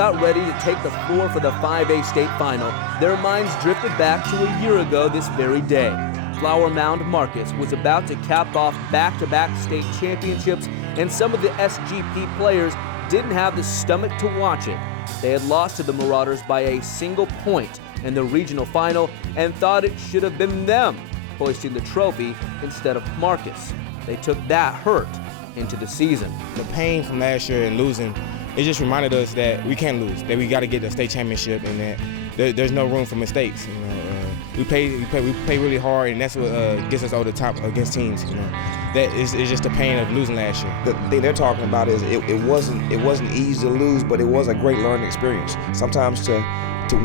got ready to take the floor for the 5A state final, their minds drifted back to a year ago this very day. Flower Mound Marcus was about to cap off back-to-back state championships, and some of the SGP players didn't have the stomach to watch it. They had lost to the Marauders by a single point in the regional final and thought it should have been them hoisting the trophy instead of Marcus. They took that hurt into the season. The pain from last year and losing, it just reminded us that we can't lose, that we got to get the state championship, and that there's no room for mistakes. You know, we play really hard, and that's what gets us over the top against teams. You know, that is just the pain of losing last year. The thing they're talking about is it wasn't easy to lose, but it was a great learning experience. Sometimes to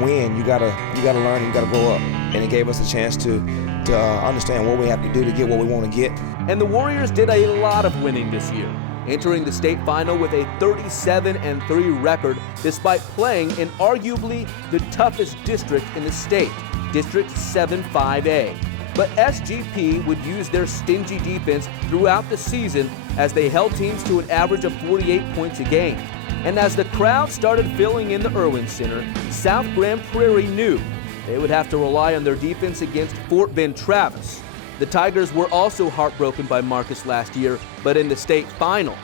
win, you gotta learn, you gotta grow up, and it gave us a chance to understand what we have to do to get what we want to get. And the Warriors did a lot of winning this year, entering the state final with a 37-3 record despite playing in arguably the toughest district in the state, District 7-5A. But SGP would use their stingy defense throughout the season as they held teams to an average of 48 points a game. And as the crowd started filling in the Irwin Center, South Grand Prairie knew they would have to rely on their defense against Fort Bend Travis. The Tigers were also heartbroken by Marcus last year, but in the state final.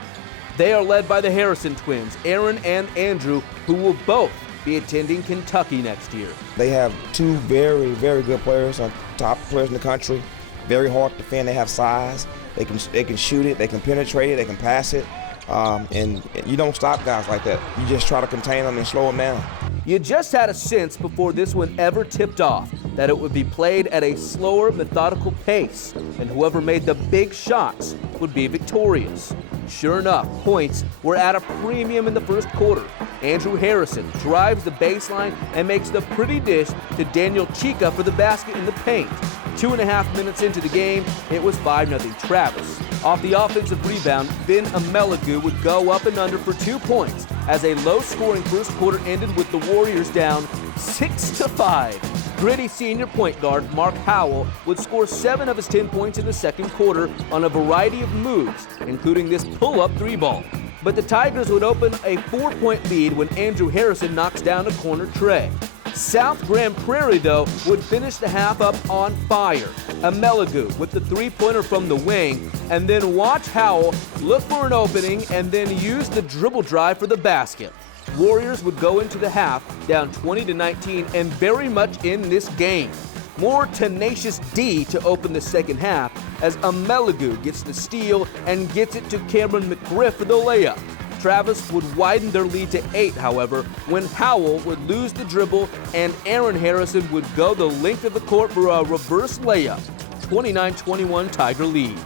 They are led by the Harrison twins, Aaron and Andrew, who will both be attending Kentucky next year. They have two very, very good players, top players in the country. Very hard to defend. They have size. They can shoot it. They can penetrate it. They can pass it. And you don't stop guys like that. You just try to contain them and slow them down. You just had a sense before this one ever tipped off that it would be played at a slower, methodical pace, and whoever made the big shots would be victorious. Sure enough, points were at a premium in the first quarter. Andrew Harrison drives the baseline and makes the pretty dish to Daniel Chica for the basket in the paint. 2.5 minutes into the game, it was 5-0 Travis. Off the offensive rebound, Ben Amelagu would go up and under for 2 points as a low-scoring first quarter ended with the Warriors down 6-5. Gritty senior point guard Mark Howell would score 7 of his 10 points in the second quarter on a variety of moves, including this pull-up 3-ball. But the Tigers would open a 4-point lead when Andrew Harrison knocks down a corner tray. South Grand Prairie, though, would finish the half up on fire. Amelagu with the 3-pointer from the wing, and then watch Howell look for an opening and then use the dribble drive for the basket. Warriors would go into the half down 20-19 and very much in this game. More tenacious D to open the second half as Amelagu gets the steal and gets it to Cameron McGriff for the layup. Travis would widen their lead to 8, however, when Howell would lose the dribble and Aaron Harrison would go the length of the court for a reverse layup. 29-21 Tiger lead.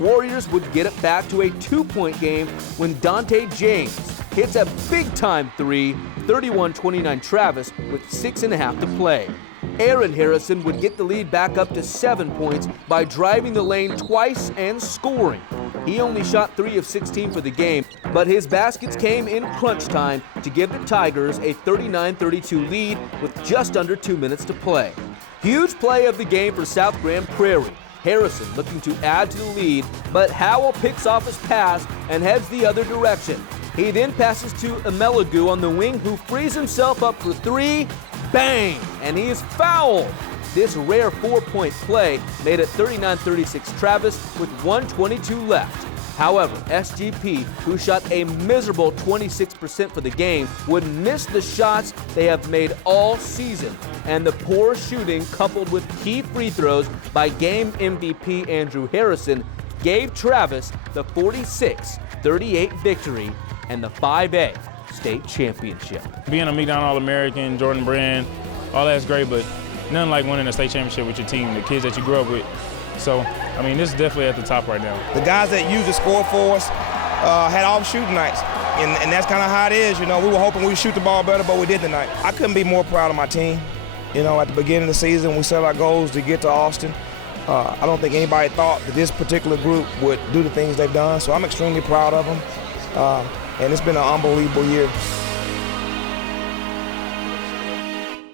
Warriors would get it back to a 2-point game when Dante James hits a big-time 3, 31-29 Travis with 6.5 to play. Aaron Harrison would get the lead back up to 7 points by driving the lane twice and scoring. He only shot 3 of 16 for the game, but his baskets came in crunch time to give the Tigers a 39-32 lead with just under 2 minutes to play. Huge play of the game for South Grand Prairie. Harrison looking to add to the lead, but Howell picks off his pass and heads the other direction. He then passes to Amelagu on the wing, who frees himself up for 3. Bang! And he is fouled. This rare 4-point play made it 39-36 Travis with 1:22 left. However, SGP, who shot a miserable 26% for the game, would miss the shots they have made all season. And the poor shooting, coupled with key free throws by game MVP Andrew Harrison, gave Travis the 46-38 victory and the 5A state championship. Being a McDonald All-American, Jordan Brand, all that's great, but nothing like winning a state championship with your team, the kids that you grew up with. So, I mean, this is definitely at the top right now. The guys that usually score for us had off shooting nights, and that's kind of how it is. You know, we were hoping we'd shoot the ball better, but we did tonight. I couldn't be more proud of my team. You know, at the beginning of the season, we set our goals to get to Austin. I don't think anybody thought that this particular group would do the things they've done, so I'm extremely proud of them. And it's been an unbelievable year.